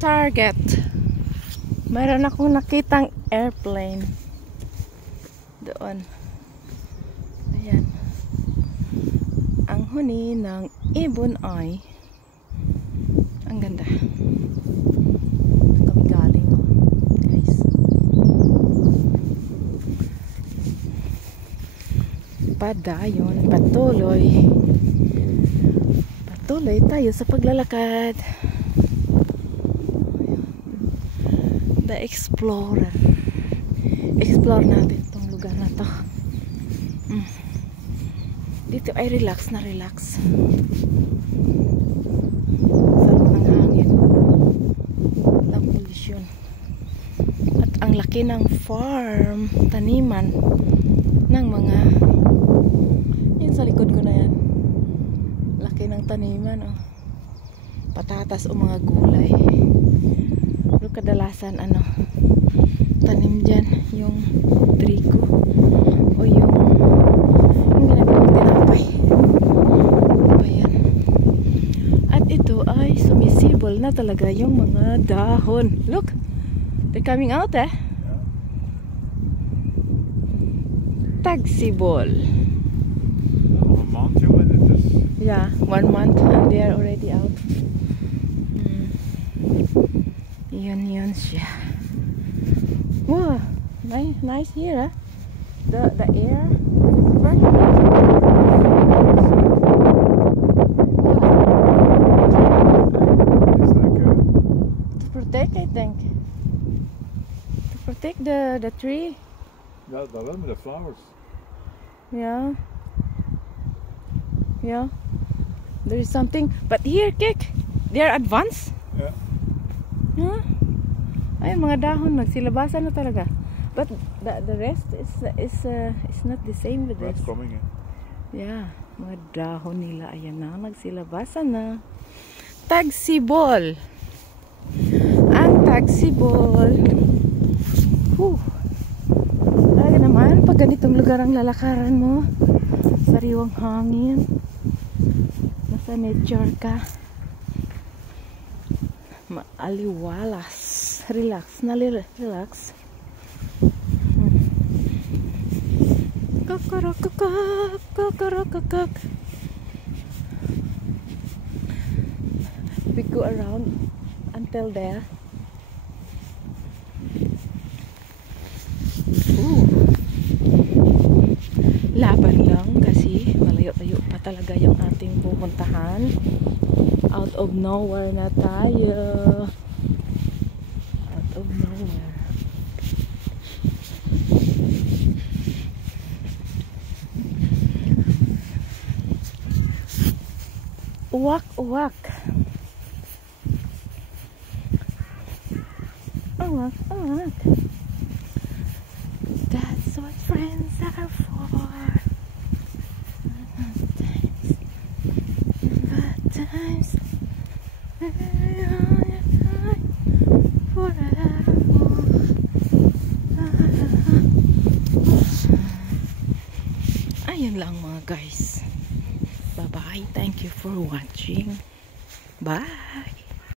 Target. Mayroon akong nakitang airplane. Doon. Ayan. Ang huni ng ibon ay ang ganda. Kami galing, guys. Padayon, patuloy tayo sa paglalakad. The Explorer. Explore natin itong lugar na to. Dito ay relax na relax. Sarap ng hangin. Walang pollution. At ang laki ng farm, taniman ng mga, yun sa likod ko na yan, laki ng taniman, oh. Patatas o mga gulay. Pero kadalasan tanim dyan yung trigo o yung ginagawang tinapay. Ayan. At ito ay sumisibol na talaga yung mga dahon. Look, they're coming out, eh. Tagsibol. A month when it is? Yeah, 1 month and they are already out. Yun siya. Wow, nice here, the air. It's like To protect, I think. To protect the tree. yeah, the flowers. Yeah. Yeah. There is something, but here, Kik, they are advanced. Yeah. Huh? Ay, mga dahon nagsilabasan na talaga. But the rest is not the same with this. That's coming in. Yeah, mga dahon nila ayan na nagsilabasan na. Tagsibol. Ang tagsibol. Talaga naman pag ganitong lugar ang lalakaran mo, sariwang hangin, nasa nature ka, maaliwalas. Relax, relax. Kokorokokok. We go around until there. Laban lang kasi malayo-layo pa talaga yung ating pupuntahan. Out of nowhere na tayo. Of nowhere. Uwak. Uwak. That's what friends are for. Bad times. Ayun lang mga guys. Bye bye. Thank you for watching. Bye.